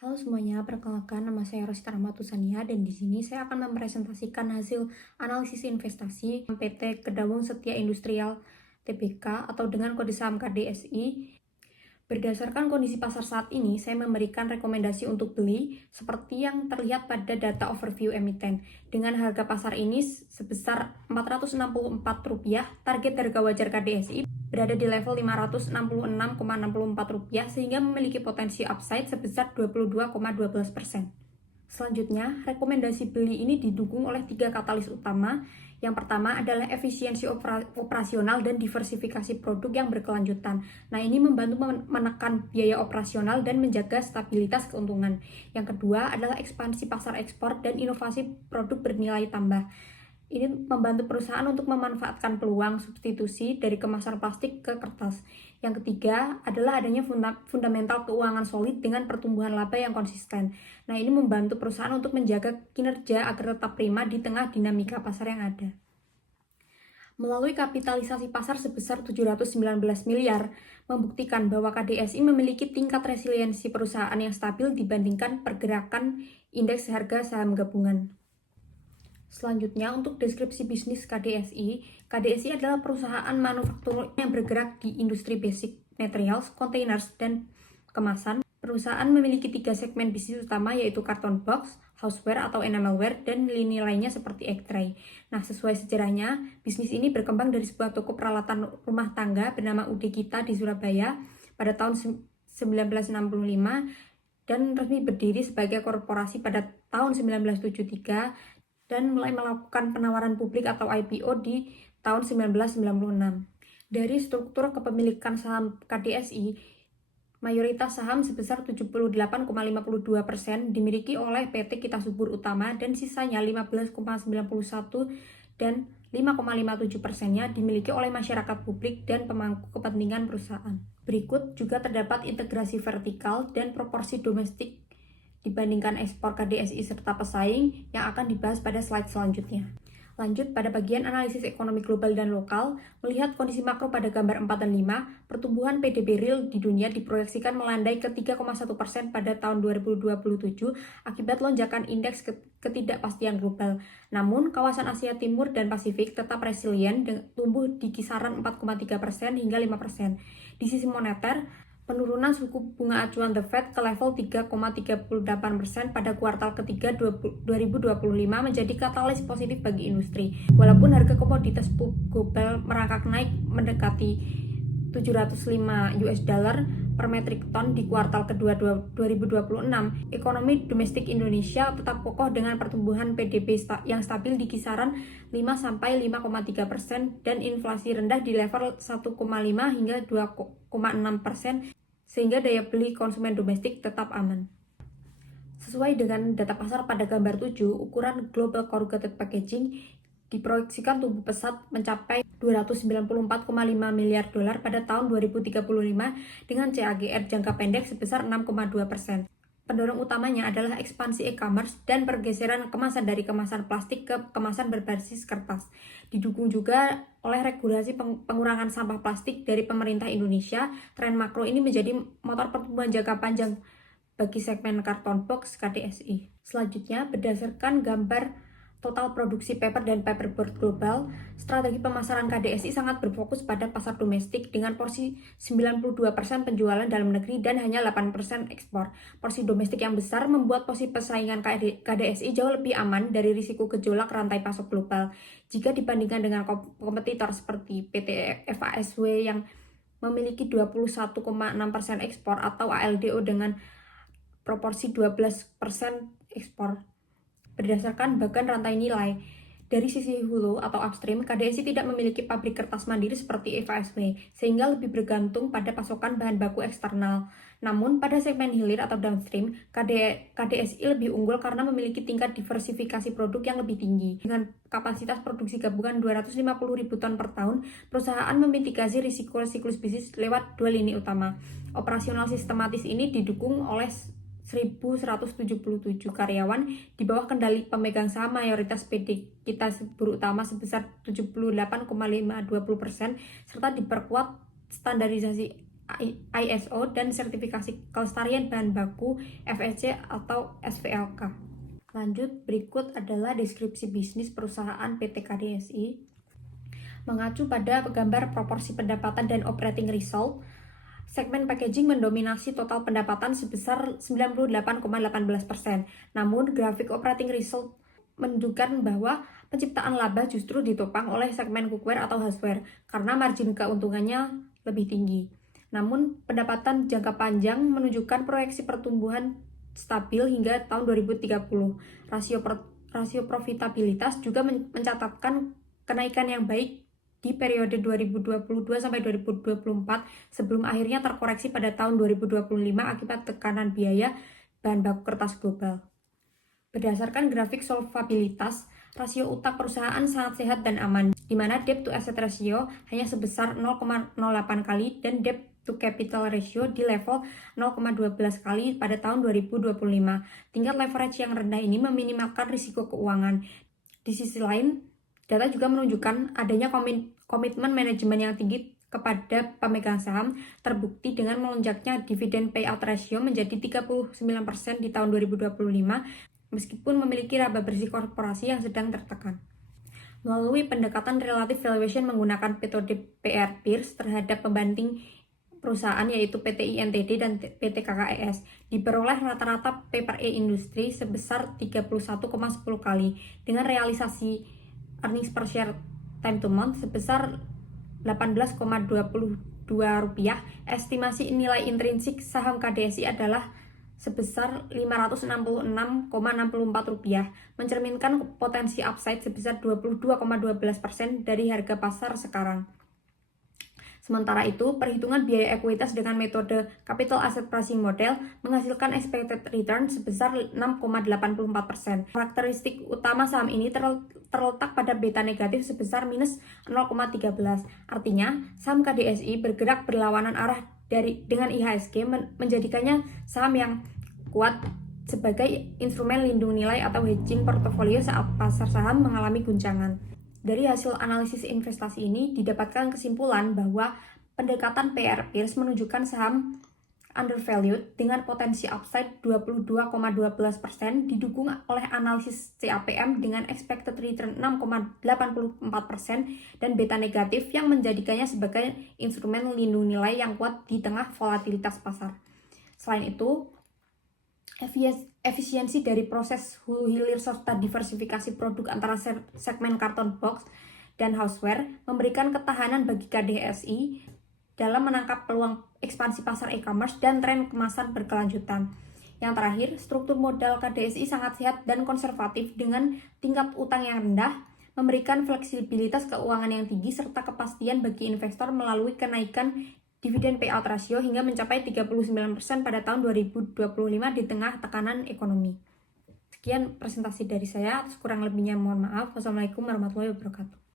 Halo semuanya, perkenalkan nama saya Rosita Rahmatusania dan di sini saya akan mempresentasikan hasil analisis investasi PT Kedawung Setia Industrial Tbk atau dengan kode saham KDSI. Berdasarkan kondisi pasar saat ini, saya memberikan rekomendasi untuk beli seperti yang terlihat pada data overview emiten. Dengan harga pasar ini sebesar Rp464, target harga wajar KDSI berada di level Rp566,64 sehingga memiliki potensi upside sebesar 22,12%. Selanjutnya, rekomendasi beli ini didukung oleh 3 katalis utama. Yang pertama adalah efisiensi operasional dan diversifikasi produk yang berkelanjutan. Nah, ini membantu menekan biaya operasional dan menjaga stabilitas keuntungan. Yang kedua adalah ekspansi pasar ekspor dan inovasi produk bernilai tambah. Ini membantu perusahaan untuk memanfaatkan peluang substitusi dari kemasan plastik ke kertas. Yang ketiga adalah adanya fundamental keuangan solid dengan pertumbuhan laba yang konsisten. Nah, ini membantu perusahaan untuk menjaga kinerja agar tetap prima di tengah dinamika pasar yang ada. Melalui kapitalisasi pasar sebesar 719 miliar, membuktikan bahwa KDSI memiliki tingkat resiliensi perusahaan yang stabil dibandingkan pergerakan indeks harga saham gabungan. Selanjutnya, untuk deskripsi bisnis KDSI, KDSI adalah perusahaan manufaktur yang bergerak di industri basic materials, containers, dan kemasan. Perusahaan memiliki 3 segmen bisnis utama, yaitu carton box, houseware atau enamelware, dan lini lainnya seperti egg tray. Nah, sesuai sejarahnya, bisnis ini berkembang dari sebuah toko peralatan rumah tangga bernama UD Kita di Surabaya pada tahun 1965 dan resmi berdiri sebagai korporasi pada tahun 1973 dan mulai melakukan penawaran publik atau IPO di tahun 1996. Dari struktur kepemilikan saham KDSI, mayoritas saham sebesar 78,52% dimiliki oleh PT Kita Subur Utama dan sisanya 15,91 dan 5,57%-nya dimiliki oleh masyarakat publik dan pemangku kepentingan perusahaan. Berikut juga terdapat integrasi vertikal dan proporsi domestik dibandingkan ekspor KDSI serta pesaing yang akan dibahas pada slide selanjutnya. Lanjut pada bagian analisis ekonomi global dan lokal, melihat kondisi makro pada gambar 4 dan 5, pertumbuhan PDB real di dunia diproyeksikan melandai ke 3,1% pada tahun 2027 akibat lonjakan indeks ketidakpastian global. Namun, kawasan Asia Timur dan Pasifik tetap resilient tumbuh di kisaran 4,3% hingga 5%. Di sisi moneter, penurunan suku bunga acuan The Fed ke level 3,38% pada kuartal ketiga 2025 menjadi katalis positif bagi industri. Walaupun harga komoditas global merangkak naik mendekati 705 US dollar per metrik ton di kuartal kedua 2026, ekonomi domestik Indonesia tetap kokoh dengan pertumbuhan PDB yang stabil di kisaran 5-5,3% dan inflasi rendah di level 1,5 hingga 2,6%, sehingga daya beli konsumen domestik tetap aman. Sesuai dengan data pasar pada gambar 7, ukuran global corrugated packaging diproyeksikan tumbuh pesat mencapai 294,5 miliar dolar pada tahun 2035 dengan CAGR jangka pendek sebesar 6,2%. Pendorong utamanya adalah ekspansi e-commerce dan pergeseran kemasan dari kemasan plastik ke kemasan berbasis kertas. Didukung juga oleh regulasi pengurangan sampah plastik dari pemerintah Indonesia. Tren makro ini menjadi motor pertumbuhan jangka panjang bagi segmen karton box KDSI. Selanjutnya, berdasarkan gambar total produksi paper dan paperboard global, strategi pemasaran KDSI sangat berfokus pada pasar domestik dengan porsi 92% penjualan dalam negeri dan hanya 8% ekspor. Porsi domestik yang besar membuat posisi persaingan KDSI jauh lebih aman dari risiko gejolak rantai pasok global jika dibandingkan dengan kompetitor seperti PT FASW yang memiliki 21,6% ekspor atau ALDO dengan proporsi 12% ekspor. Berdasarkan bagan rantai nilai, dari sisi hulu atau upstream, KDSI tidak memiliki pabrik kertas mandiri seperti FASW, sehingga lebih bergantung pada pasokan bahan baku eksternal. Namun, pada segmen hilir atau downstream, KDSI lebih unggul karena memiliki tingkat diversifikasi produk yang lebih tinggi. Dengan kapasitas produksi gabungan 250.000 ton per tahun, perusahaan memitigasi risiko siklus bisnis lewat 2 lini utama. Operasional sistematis ini didukung oleh 1.177 karyawan di bawah kendali pemegang saham mayoritas PT Kita Subur Utama sebesar 78,520% serta diperkuat standarisasi ISO dan sertifikasi kelestarian bahan baku FSC atau SVLK. Lanjut, berikut adalah deskripsi bisnis perusahaan PT KDSI. Mengacu pada gambar proporsi pendapatan dan operating result, segmen packaging mendominasi total pendapatan sebesar 98,18%. Namun, grafik operating result menunjukkan bahwa penciptaan laba justru ditopang oleh segmen cookware atau houseware karena margin keuntungannya lebih tinggi. Namun, pendapatan jangka panjang menunjukkan proyeksi pertumbuhan stabil hingga tahun 2030. Rasio profitabilitas juga mencatatkan kenaikan yang baik di periode 2022 sampai 2024 sebelum akhirnya terkoreksi pada tahun 2025 akibat tekanan biaya bahan baku kertas global. Berdasarkan grafik solvabilitas, rasio utang perusahaan sangat sehat dan aman, di mana debt to asset ratio hanya sebesar 0,08 kali dan debt to capital ratio di level 0,12 kali pada tahun 2025. Tingkat leverage yang rendah ini meminimalkan risiko keuangan. Di sisi lain, data juga menunjukkan adanya komitmen manajemen yang tinggi kepada pemegang saham, terbukti dengan melonjaknya dividen payout ratio menjadi 39% di tahun 2025, meskipun memiliki laba bersih korporasi yang sedang tertekan. Melalui pendekatan relative valuation menggunakan metode PR Peers terhadap pembanding perusahaan yaitu PT INTD dan PT KKES, diperoleh rata-rata P/E industri sebesar 31,10 kali dengan realisasi earnings per share time to month sebesar 18,22 rupiah. Estimasi nilai intrinsik saham KDSI adalah sebesar 566,64 rupiah, mencerminkan potensi upside sebesar 22,12% dari harga pasar sekarang. Sementara itu, perhitungan biaya ekuitas dengan metode capital asset pricing model menghasilkan expected return sebesar 6,84%. Karakteristik utama saham ini terletak pada beta negatif sebesar minus 0,13. Artinya, saham KDSI bergerak berlawanan arah dengan IHSG menjadikannya saham yang kuat sebagai instrumen lindung nilai atau hedging portofolio saat pasar saham mengalami guncangan. Dari hasil analisis investasi ini didapatkan kesimpulan bahwa pendekatan PR Peers menunjukkan saham undervalued dengan potensi upside 22,12% didukung oleh analisis CAPM dengan expected return 6,84% dan beta negatif yang menjadikannya sebagai instrumen lindung nilai yang kuat di tengah volatilitas pasar. Selain itu, efisiensi dari proses hulu hilir serta diversifikasi produk antara segmen carton box dan houseware memberikan ketahanan bagi KDSI dalam menangkap peluang ekspansi pasar e-commerce dan tren kemasan berkelanjutan. Yang terakhir, struktur modal KDSI sangat sehat dan konservatif dengan tingkat utang yang rendah, memberikan fleksibilitas keuangan yang tinggi serta kepastian bagi investor melalui kenaikan dividen payout ratio hingga mencapai 39% pada tahun 2025 di tengah tekanan ekonomi. Sekian presentasi dari saya, kurang lebihnya mohon maaf. Wassalamualaikum warahmatullahi wabarakatuh.